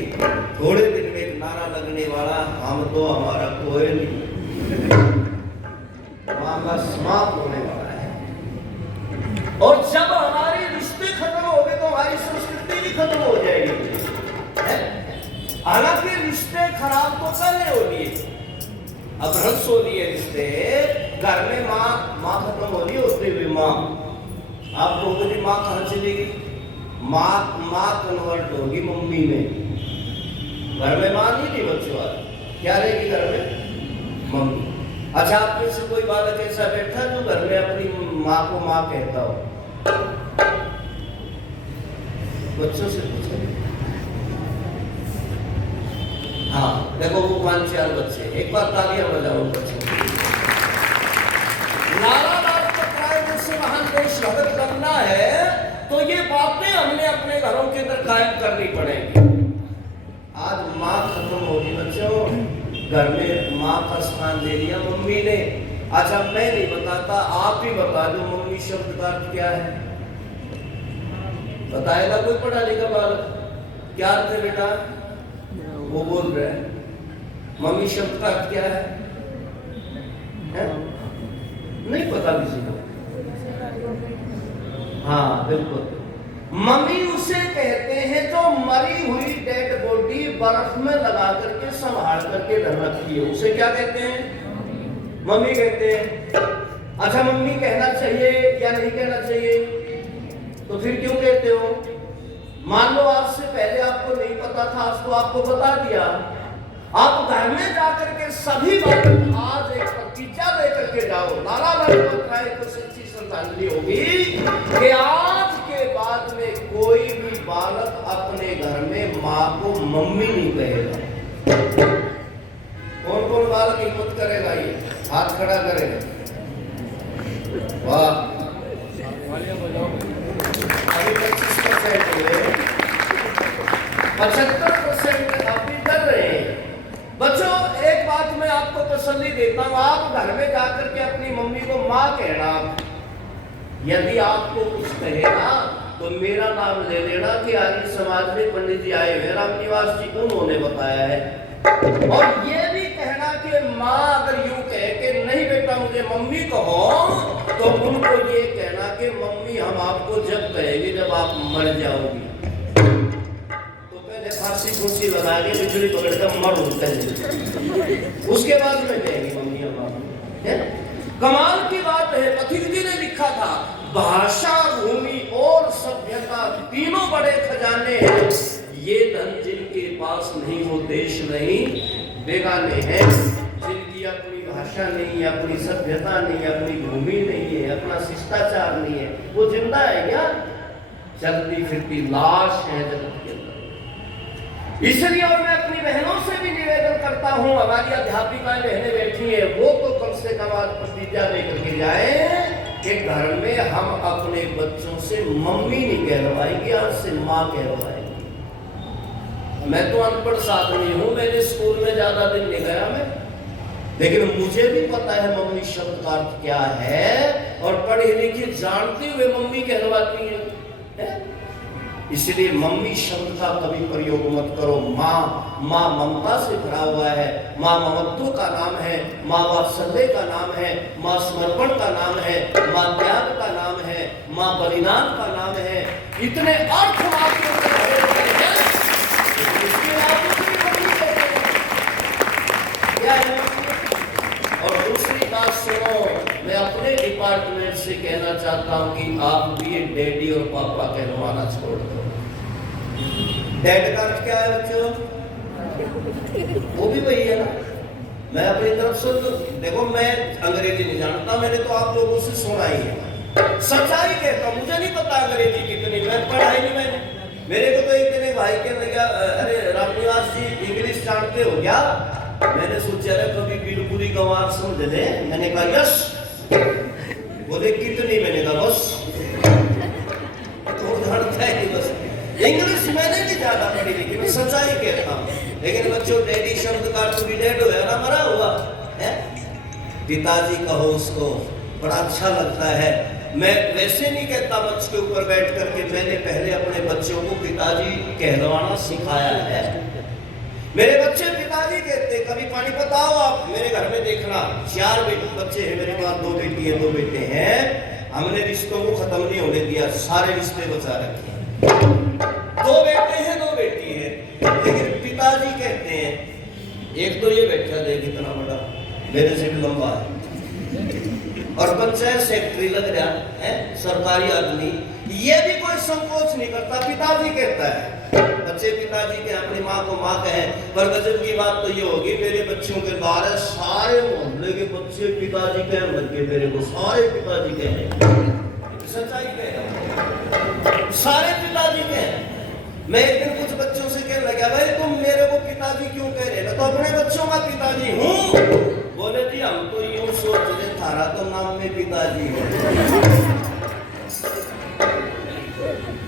थोड़े दिन में एक नारा लगने वाला हम दो हमारा कोई नहीं, मामला समाप्त होने वाला है। और जब हमारे रिश्ते खत्म हो गए तो हमारी संस्कृति भी खत्म हो जाएगी। हालांकि रिश्ते खराब तो पहले हो लिए, अब भ्रंश हो लिए रिश्ते। घर में माँ खत्म हो रही होती हुई माँ, आप लोगों की माँ कहाँ चली गई? माँ कन्वर्ट होगी मम्मी में। घर में माँ नहीं थी बच्चों, आज क्या रहेगी घर में? मम्मी। अच्छा, आप में से कोई बालक ऐसा बैठा जो घर में अपनी माँ को माँ कहता हो? बच्चों से पूछो। हाँ देखो, वो 5-4 बच्चे, एक बार तालियां बजाओ बच्चों के लिए। नारा लाजपत राय जैसे महान देश भगत करना है तो ये बातें हमने अपने घरों के अंदर कायम करनी पड़ेगी। आज माँ खत्म होगी बच्चों, घर में माँ का स्थान ले लिया मम्मी ने। अच्छा, मैं नहीं बताता, आप ही बता दो मम्मी शब्द का अर्थ क्या है? बताएगा कोई पढ़ा लिखा बालक? क्या अर्थ है बेटा? वो बोल रहे हैं मम्मी शब्द का अर्थ क्या है? नहीं पता किसी को? हाँ बिल्कुल, मम्मी उसे कहते हैं जो मरी हुई डेड बॉडी बर्फ में लगा करके संभाल करके धर रखी है, उसे क्या कहते हैं? मम्मी कहते हैं। अच्छा, मम्मी कहना चाहिए या नहीं कहना चाहिए? तो फिर क्यों कहते हो? मान लो आज से पहले आपको नहीं पता था, आज तो आपको बता दिया। आप घर में जाकर के सभी बातें आज एक प्रतिज्ञा लेकर के जाओ। नारा लाजपत राय को सच्ची श्रद्धांजलि होगी कि आज के बाद में कोई भी बालक अपने घर में माँ को मम्मी नहीं कहेगा। कौन कौन बालक हिम्मत करेगा? ये हाथ खड़ा करेगा। वाह, अभी 25% हुए, 75% अभी कर रहे हैं। बच्चों, एक बात मैं आपको तसल्ली देता हूं, आप घर में जाकर के अपनी मम्मी को माँ कहना। यदि आपको कुछ कहेगा तो मेरा नाम ले लेना कि आर्य समाज में पंडित जी आए हुए रामनिवास जी, उन्होंने बताया है। और ये भी कहना कि माँ अगर यूं कहे कि नहीं बेटा मुझे मम्मी कहो, तो उनको ये कहना कि मम्मी हम आपको जब कहेंगे जब आप मर जाओगी। तो पहले फांसी फूंसी लगा के बिजली पकड़ कर मर उठते हैं, उसके बाद में कहेंगे मम्मी हम आपको। कमाल की बात है, पथिक जी ने लिखा था भाषा, भूमि और सभ्यता तीनों बड़े खजाने हैं। ये धन जिनके पास नहीं वो देश नहीं, बेगाने हैं। जिनकी अपनी भाषा नहीं है, अपनी सभ्यता नहीं है, अपनी भूमि नहीं है, अपना शिष्टाचार नहीं है, वो जिंदा है क्या? चलती फिरती लाश है जगत के अंदर। इसलिए और मैं अपनी बहनों से भी निवेदन करता हूं, हमारी अध्यापिकाएं बहनें बैठी हैं, वो तो कम से कम आज प्रतिज्ञा लेकर के जाए कि घर में हम अपने बच्चों से मम्मी नहीं कहलवाएंगे, आज से माँ कहलवाएंगे। मैं तो अनपढ़ आदमी हूं, मैंने स्कूल में ज्यादा दिन नहीं गया मैं, लेकिन मुझे भी पता है मम्मी शब्द का अर्थ क्या है, और पढ़े लिखे जानते हुए मम्मी कहलवाती है? इसलिए मम्मी शब्द का कभी प्रयोग मत करो। माँ, माँ ममता से भरा हुआ है, माँ ममत्व का नाम है, माँ वात्सल्य का नाम है, माँ समर्पण का नाम है, माँ त्याग का नाम है, माँ बलिदान का नाम है। इतने अर्थ वाक्यों में क्या है? और दूसरी बात सुनो, मैं अपने डिपार्टमेंट से कहना चाहता हूं कि आप भी डैडी और पापा कहलवाना छोड़ दो। डैड का अर्थ क्या है बच्चों? वो भी वही है ना। मैं अपनी तरफ से देखो, मैं अंग्रेजी नहीं जानता, मैंने तो आप लोगों से सुना ही है। सच्चाई कहता हूं, मुझे नहीं पता अंग्रेजी कितनी, मैं पढ़ाई नहीं। मैंने मेरे को तो एक दिन भाई कहने लगा, अरे रामनिवास जी इंग्लिश जानते हो क्या? मैंने सोचा कभी बिल्कुल ही गंवार समझ ले। मैंने कहा यस। बोले कितनी? मैंने कहा बस। तो जानता है बस इंग्लिश मैंने नहीं ज्यादा पढ़ी, लेकिन मैं सच्चाई कहता हूँ। लेकिन बच्चों, डैडी शब्द का अर्थ भी डेड हुआ ना, मरा हुआ है। पिताजी कहो उसको, बड़ा अच्छा लगता है। मैं वैसे नहीं कहता मंच के ऊपर बैठ करके, मैंने पहले अपने बच्चों को पिताजी कहलवाना सिखाया है। मेरे बच्चे पिताजी कहते। कभी पानीपत आओ आप, मेरे घर में देखना, 4 बच्चे हैं मेरे पास, 2 बेटी है 2 बेटे हैं। हमने रिश्तों को खत्म नहीं होने दिया, सारे रिश्ते बचा रखे हैं। 2 बेटे हैं 2 बेटी है, लेकिन पिताजी कहते हैं। एक तो ये बैठा देख इतना बड़ा, मेरे से भी लंबा है, और पंचायत सेक्रेटरी लग रहा है, सरकारी आदमी, ये भी कोई संकोच नहीं करता, पिताजी कहता है। बच्चे पिताजी के अपनी माँ को माँ कहें, पर गजब की बात तो ये होगी, मेरे बच्चों के बारे सारे मोहल्ले के बच्चे पिताजी कहने लगे मेरे को, सारे पिताजी कहें। सच्चाई कह रहा हूं, सारे पिताजी कहें। मैं एक दिन कुछ बच्चों से कहने लगा, भाई तुम मेरे को पिताजी क्यों कह रहे हो? तो अपने बच्चों का पिताजी हूँ। बोले जी हम तो यूं सोच रहे, थारा तो नाम में पिताजी है।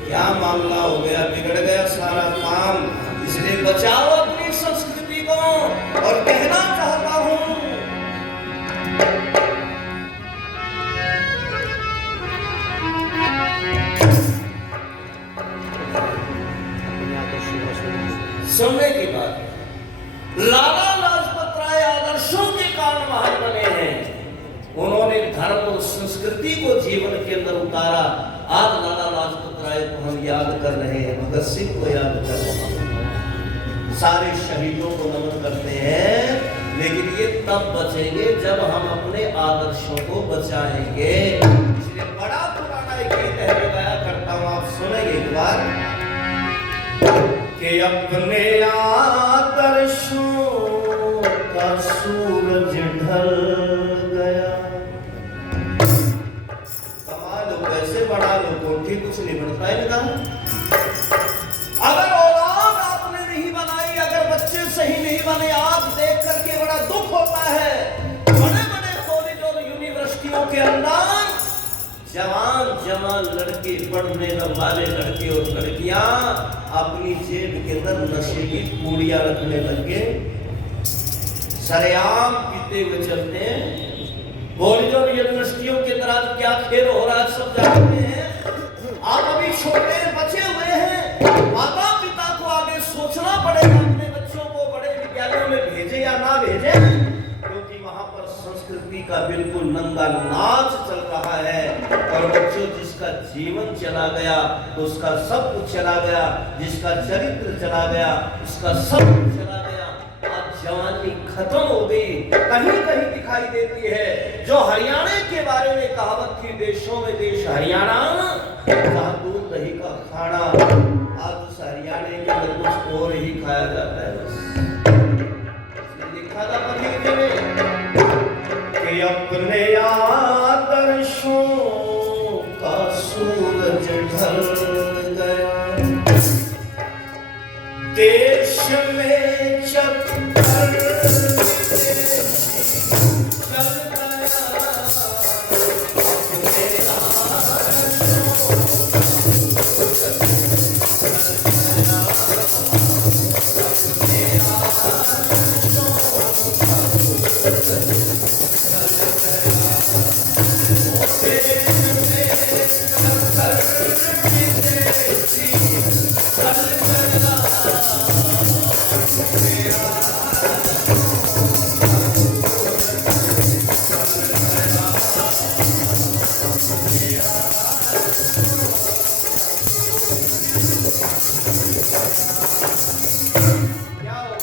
क्या मामला हो गया, बिगड़ गया सारा काम। इसलिए बचाओ अपनी संस्कृति को। और कहना चाहता हूं, सुनने की बात, लाला लाजपत राय आदर्शों के कारण महान बने हैं। उन्होंने धर्म और संस्कृति को जीवन के अंदर उतारा। आज लाला लाजपत राय को हम याद कर रहे हैं, भगत सिंह को याद कर रहे हैं, सारे शहीदों को नमन करते हैं। लेकिन ये तब बचेंगे जब हम अपने आदर्शों को बचाएंगे। इसलिए बड़ा पुराना एक गीत है, मैं गाया करता हूं, आप सुनेंगे एक बार, कि अपने आदर्शों का सूरज ढल गया। पैसे बढ़ा लो, कोठी कुछ नहीं बढ़ता है ना। अगर औलाद आपने नहीं बनाई, अगर बच्चे सही नहीं बने, आप देख करके बड़ा दुख होता है। बड़े बड़े कॉलेज और यूनिवर्सिटियों के अंदर जवान लड़के, पढ़ने वाले लड़के और लड़कियां अपनी जेब के अंदर नशे की पूड़ियां रखने लग गए, सरेआम पीते हुए चलते हैं। कॉलेज और यूनिवर्सिटियों के अंदर क्या खेल हो रहा है सब जानते हैं। आप अभी छोटे बचे हुए हैं, माता पिता को आगे सोचना पड़ेगा, अपने बच्चों को बड़े विद्यालयों में भेजे या ना भेजे, क्योंकि वहां पर संस्कृति का बिल्कुल नंगा नाच चल रहा है। और बच्चों, जिसका जीवन चला गया तो उसका सब कुछ चला गया, जिसका चरित्र चला गया उसका सब कुछ चला गया। आज जवानी खत्म हो गई, कहीं कहीं दिखाई देती है। जो हरियाणा के बारे में कहावत थी, देशों में देश हरियाणा, जहाँ दूध दही का खाना, आज उस हरियाणा के अंदर कुछ और ही खाया जाता है। बस लिखा था पति में कि अपने आदर्शों का सूरज ढल गया, देश में चक्कर चल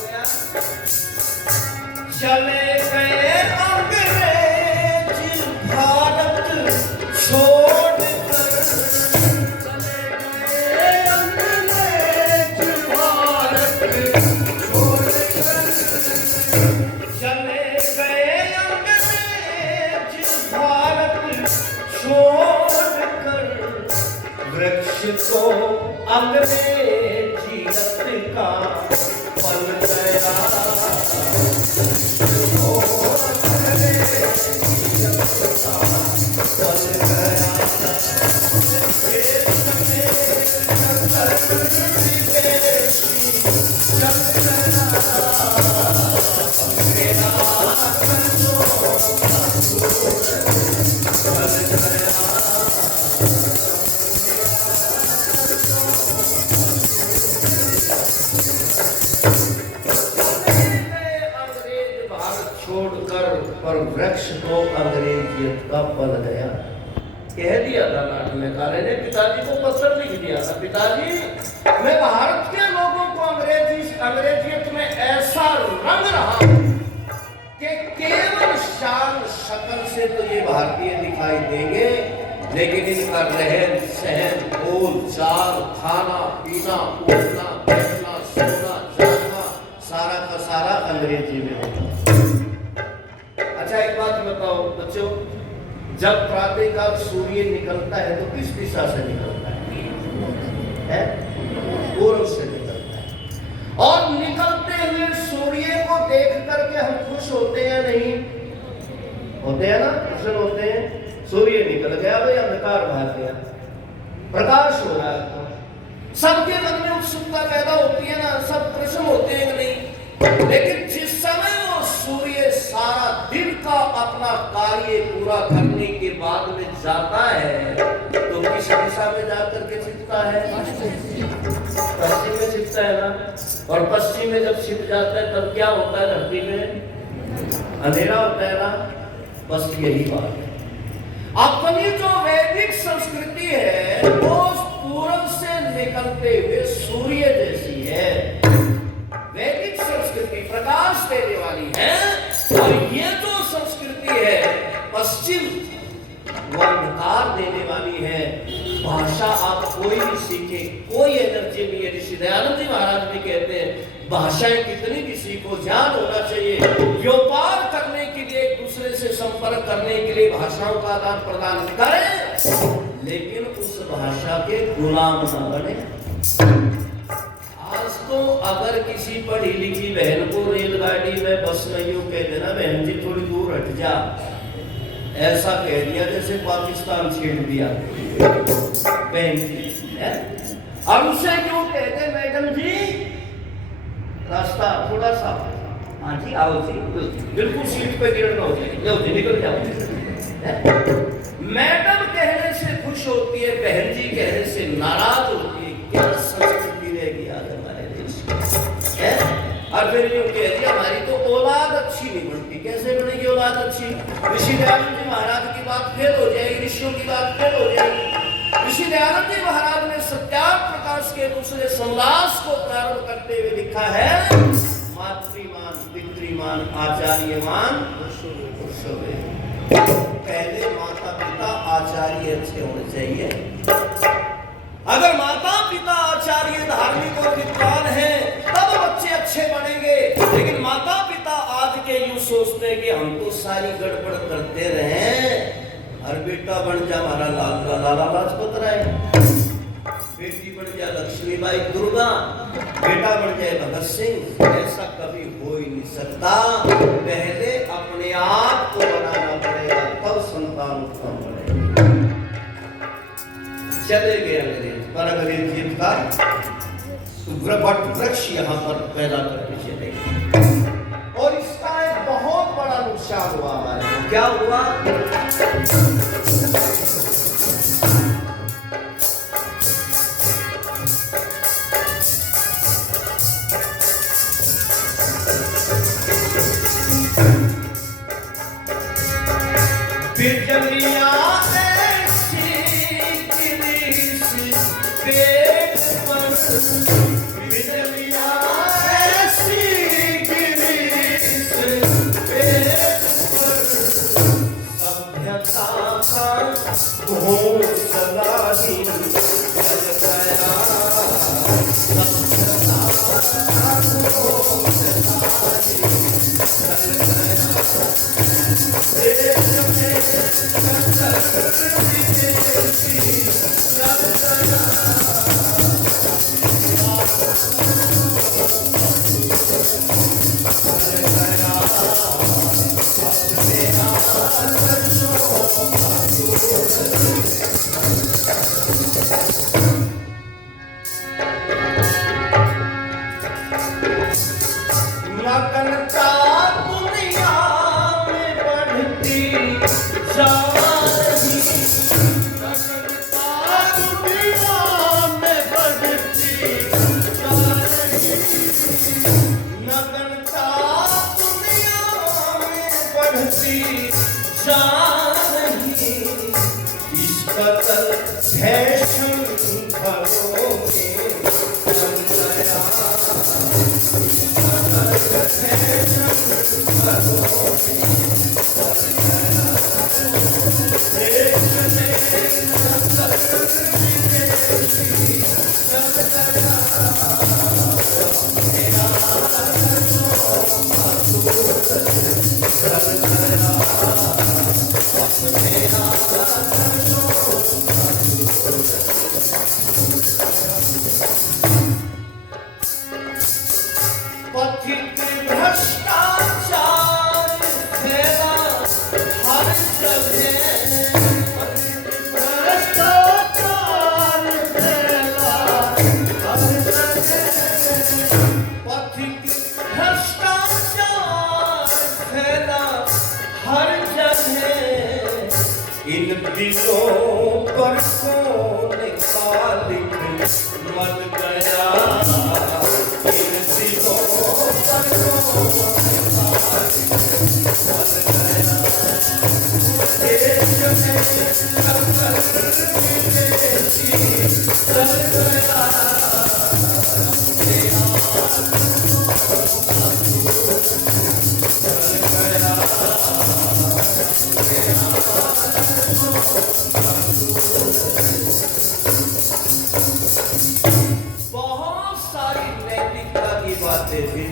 गया, चले गए अंग्रेज भारत छोड़कर, चले गए अंग्रेज भारत छोड़कर, चले गए अंग्रेज भारत छोड़कर, वृक्ष को अंग्रेजियत का पल गया, पर वृक्ष को अंग्रेजियत का पल गया। कह दिया था नाट्यकार ने, पिताजी को पत्र लिख दिया था, पिताजी मैं भारत के लोगों को अंग्रेजियत में ऐसा रंग रहा कि केवल शान शक्ल से तो ये भारतीय दिखाई देंगे, लेकिन इनका रहन सहन, बोल चाल, खाना पीना, उठना बैठना, सोना जागना, सारा का सारा अंग्रेजी में होगा। अच्छा एक बात बताओ बच्चों, जब प्रातःकाल सूर्य निकलता है तो किस दिशा से निकलता है? पूर्व से निकलता है। और निकलते हुए सूर्य को देख करके हम खुश होते हैं नहीं? होते हैं ना, खुश होते हैं। सूर्य निकल गया भाई, अंधकार भाग गया, प्रकाश हो रहा है, सबके मन में उत्सुकता पैदा होती है ना, सब प्रसन्न होते हैं नहीं? लेकिन जिस समय वो सूर्य सारा दिन का अपना कार्य पूरा करने के बाद में जाता है तो किस दिशा में जाकर के छिपता है? पश्चिम में छिपता है ना। और पश्चिम में जब छिप जाता है तब क्या होता है? धरती में अंधेरा होता है ना। बस यही बात है। अपनी जो वैदिक संस्कृति है वो पूर्व से निकलते हुए सूर्य जैसी है। वैदिक संस्कृति प्रकाश देने वाली है, और ये जो संस्कृति है पश्चिम वो अंधकार देने वाली है। भाषा आप कोई भी सीखे, कोई एनर्जी नहीं है। ऋषि दयानंद जी महाराज भी कहते हैं भाषाएं कितनी भी सीखो, ज्ञान होना चाहिए। व्यापार करने के लिए, एक दूसरे से संपर्क करने के लिए भाषाओं का आदान प्रदान करें, लेकिन उस भाषा के गुलाम न बने। आज तो अगर किसी पढ़ी लिखी बहन को रेलगाड़ी में बस में यूं कह देना बहन जी थोड़ी दूर हट जा, ऐसा कह दिया जैसे पाकिस्तान छेड़ दिया बहन जी है। अब उसे क्यों कहते मैडम जी रास्ता थोड़ा सा, हाँ जी आओ जी, बिल्कुल सीट पे गिरना हो जाएगी, जाओ जी निकल जाओ। मैडम कहने से खुश होती है, बहन जी कहने से नाराज होती है। क्या संस्कृति रहेगी आज हमारे देश में? और फिर यूं कह दिया हमारी तो औलाद अच्छी नहीं बनती। कैसे बनेगी औलाद अच्छी? ऋषि दयानंद जी महाराज की बात फेल हो जाएगी, ऋषियों की बात फेल हो जाएगी। ऋषि दयानंद जी महाराज ने सत्याग्रह प्रकाश के दूसरे संलास को प्रारंभ करते हुए लिखा है, मातृ मातृमान, पितृमान, आचार्यमान, पहले माता पिता आचार्य अच्छे होने चाहिए। अगर माता पिता आचार्य धार्मिक और विद्वान हैं तब बच्चे अच्छे बनेंगे। लेकिन माता पिता आज के यूं सोचते हैं कि हम तो सारी गड़बड़ करते रहे, हर बेटा बन जा हमारा लाला लाजपत राय, बेटी बन जाए लक्ष्मीबाई दुर्गा, बेटा बन जाए भगत सिंह। ऐसा कभी हो ही नहीं सकता। पहले अपने आप को बनाना पड़ेगा, तब संतान उत्पन्न बनेगा। चले गए अंग्रेज, पर अंग्रेजियत का वट वृक्ष यहाँ पर पैदा करके चले गए और इसका एक बहुत बड़ा नुकसान हुआ हमारे को। क्या हुआ? फिर जंगलिया ऐसी गिरीश पेट पर, फिर जंगलिया ऐसी गिरीश पेट पर, सभ्यता का घोंसला ही जल गया, सभ्यता का घोंसला ही जल गया।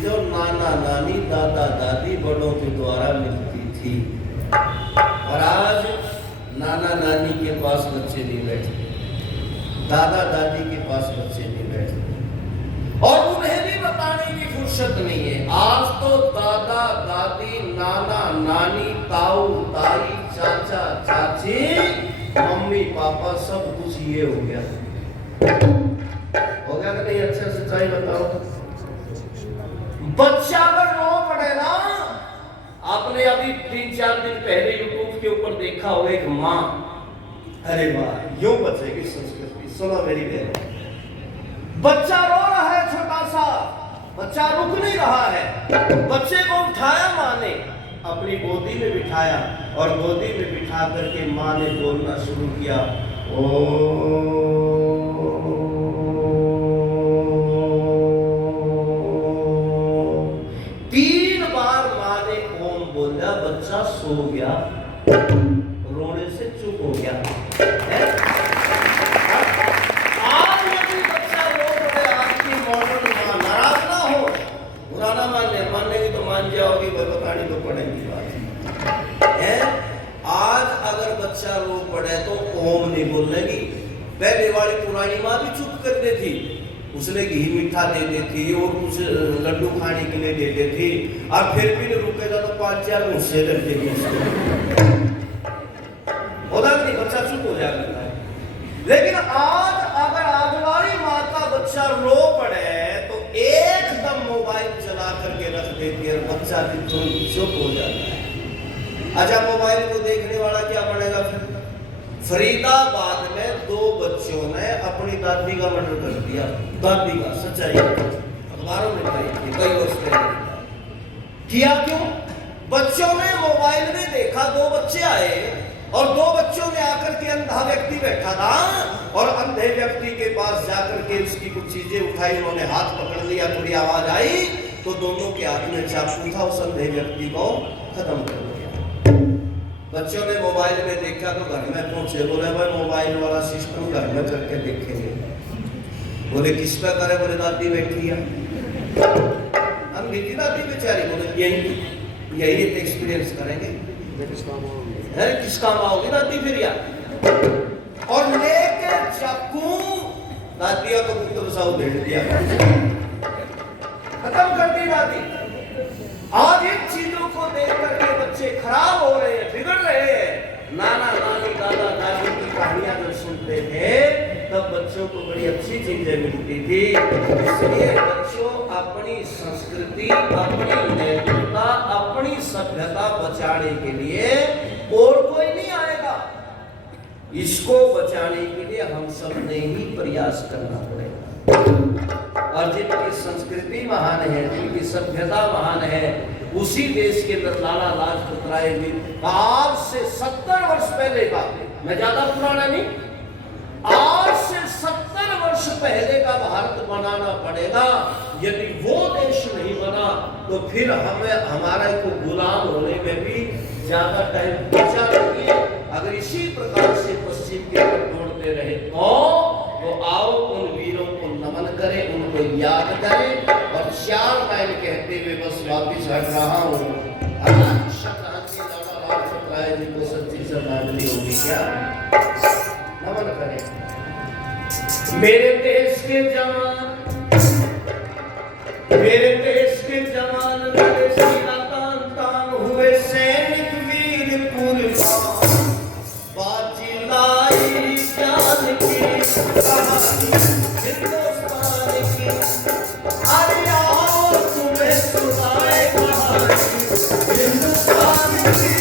जो नाना नानी दादा दादी बड़ों के द्वारा मिलती थी, और आज नाना नानी के पास बच्चे नहीं बैठते, दादा दादी के पास बच्चे नहीं बैठते, और उन्हें भी बताने की फुर्सत नहीं है। आज तो दादा दादी, नाना नानी, ताऊ ताई, चाचा चाची, मम्मी पापा सब कुछ ये हो गया। हो गया कि नहीं? अच्छा सच्चाई बताओ। बच्चा अगर रो पड़े ना, आपने अभी 3-4 दिन पहले YouTube के ऊपर देखा हो, एक माँ, अरे वाह यूं बचेगी संस्कृति। सुनो मेरी बहन, बच्चा रो रहा है, छोटा सा बच्चा रुक नहीं रहा है। बच्चे को उठाया माँ ने, अपनी गोदी में बिठाया, और गोदी में बिठा करके माँ ने बोलना शुरू किया, ओ 3 पहले वाली पुरानी माँ भी चुप कर देती, उसने घी मीठा दे देती और कुछ लड्डू खाने के लिए दे देती, और फिर भी नहीं रुकेगा तो 5-4 मुझसे कर देगी होता नहीं, बच्चा चुप हो जाएगा। लेकिन आज अगर आंगनवाड़ी माँ का बच्चा रो पड़े तो एकदम मोबाइल चला करके रख देती है, बच्चा भी चुप हो जाता है। अच्छा, मोबाइल को देखने वाला क्या बनेगा फिर? फरीदाबाद में 2 बच्चों ने अपनी दादी का मर्डर कर दिया, दादी का, सच्चाई अखबारों में कई वर्ष पहले किया। क्यों? बच्चों ने मोबाइल में देखा, 2 बच्चे आए और 2 बच्चों ने आकर के अंधा व्यक्ति बैठा था और अंधे व्यक्ति के पास जाकर के उसकी कुछ चीजें उठाई, उन्होंने हाथ पकड़ लिया, थोड़ी आवाज आई तो दोनों के हाथ में चाकू था, उस अंधे व्यक्ति को खत्म कर दिया। बच्चों ने मोबाइल में देखा तो घर में पहुंचे, बोले भाई मोबाइल वाला सिस्टम घर में करके देखेंगे। बोले किस पे करे? बोले दादी बैठी है, अंधी की दादी बेचारी। बोले यही एक्सपीरियंस करेंगे, किस काम आओगी दादी फिर यार। और लेके चाकू दादिया को पुत्र साहु भेज दिया, खत्म कर दी दादी। आज इन चीजों को देख करके बच्चे खराब हो रहे हैं, बिगड़ रहे हैं। नाना नानी दादा दादी की कहानियां जब सुनते थे तब बच्चों को बड़ी अच्छी चीजें मिलती थी। इसलिए बच्चों अपनी संस्कृति, अपनी नैतिकता, अपनी सभ्यता बचाने के लिए और कोई नहीं आएगा, इसको बचाने के लिए हम सब ने ही प्रयास करना पड़ेगा। और जिनकी संस्कृति महान है, जिनकी सभ्यता महान है, उसी देश के अंदर लाला लाजपत राय जी आज से 70 वर्ष पहले का, मैं ज्यादा पुराना नहीं, आज से 70 वर्ष पहले का भारत बनाना पड़ेगा। यदि वो देश नहीं बना तो फिर हमें हमारे को गुलाम होने में भी ज्यादा टाइम बचा नहीं। अगर इसी प्रकार से पश्चिम की तरफ दौड़ते रहे तो आओ उन वीरों को नमन करें, उनको याद करें। और 4 लाइन कहते हुए बस वापिस हट रहा हूँ। राय जी को सच्ची श्रद्धांजलि होगी क्या? नमन करें। मेरे देश के जवान, मेरे देश के जवान लड़े सीना तान तान हुए, सैनिक वीर कुर्बान, बाजी लाई जान की कहानी हिंदुस्तान की। अरे आओ तुम्हें सुनाए कहानी हिंदुस्तान की।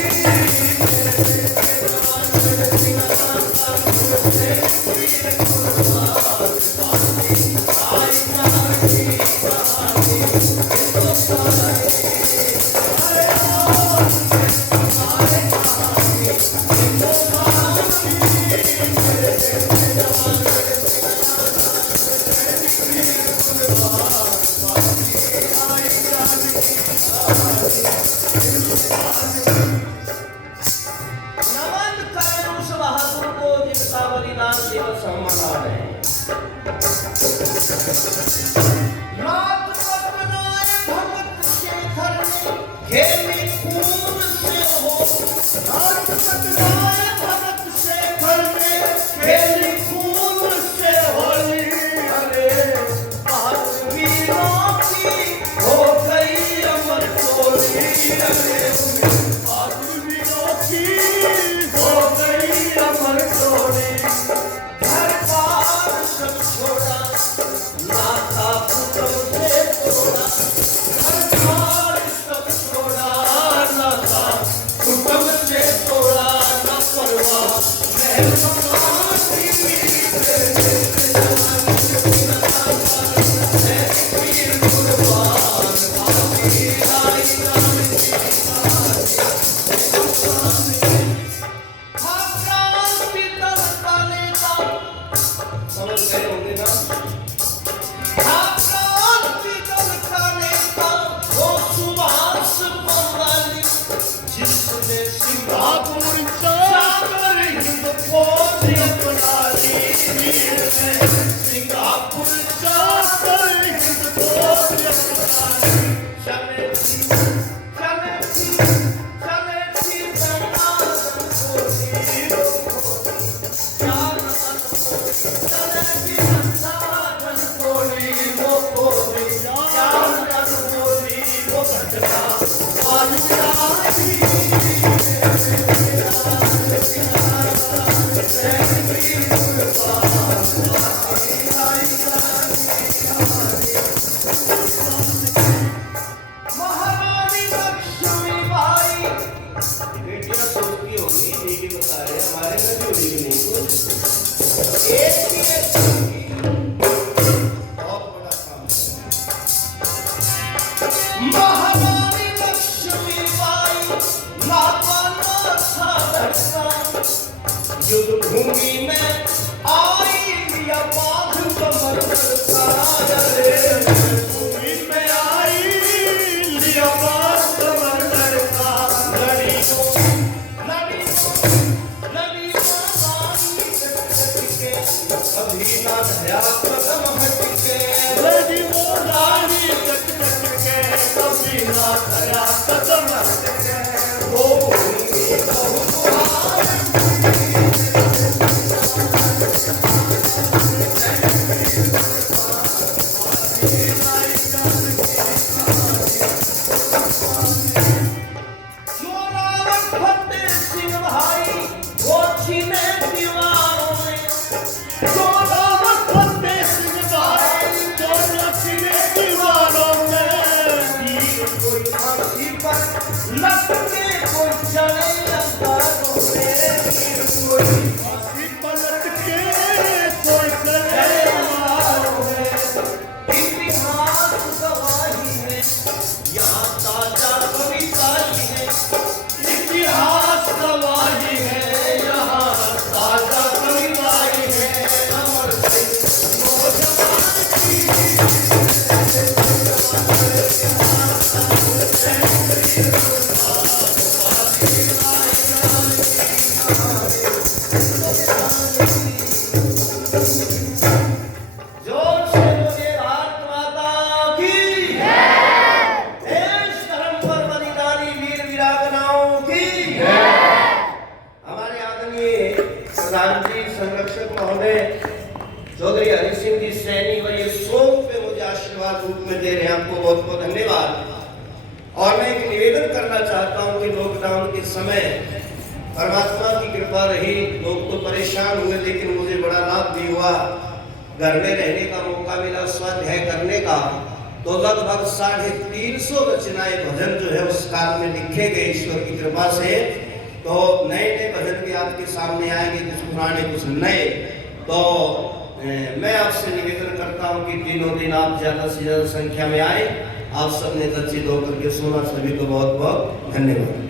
महारानी लक्ष्मीबाई। बेटियां सोचती होगी दीदी बता रहे हमारे घर भी होगी कि नहीं कुछ एक ही बहुत बड़ा काम है। महारानी लक्ष्मीबाई लापाना था लड़का युद्ध भूमि में आई लिया बाध कमर करता रे भूमि में आई लिया बाध कमर करता लड़ी को रानी के कभी ना धया कदम हटके लड़ी वो रानी कट के कभी ना धया कदम हटके वो भूमि बहुत लटके कोई चले अंगारों में कोई पलट के कोई चले अंगारों में इतिहास गवाही है यहाँ ताजा कविता है इतिहास गवाही है यहाँ ताजा कविता है अमर सिंह नौजवान की जोर से बोले भारत माता की देश धर्म पर बलिदानी वीर वीरांगनाओं की हमारे आदरणीय प्रधान जी संरक्षक महोदय चौधरी हरि सिंह जी सैनी व ये शोक पे मुझे आशीर्वाद रूप में दे रहे हैं आपको बहुत बहुत धन्यवाद। और मैं एक निवेदन करना चाहता हूँ कि लॉकडाउन के समय परमात्मा की कृपा रही, लोग तो परेशान हुए लेकिन मुझे बड़ा लाभ भी हुआ। घर में रहने का मौका मिला, स्वाध्याय करने का, तो लगभग 350 रचनाएं भजन जो है उस काल में लिखे गए ईश्वर की कृपा से। तो नए नए भजन भी आपके सामने आएंगे, कुछ पुराने कुछ नए। तो मैं आपसे निवेदन करता हूँ कि दिनों दिन आप ज्यादा से ज्यादा संख्या में आए। आप सबने सच्ची होकर के सुना, सभी को बहुत बहुत धन्यवाद।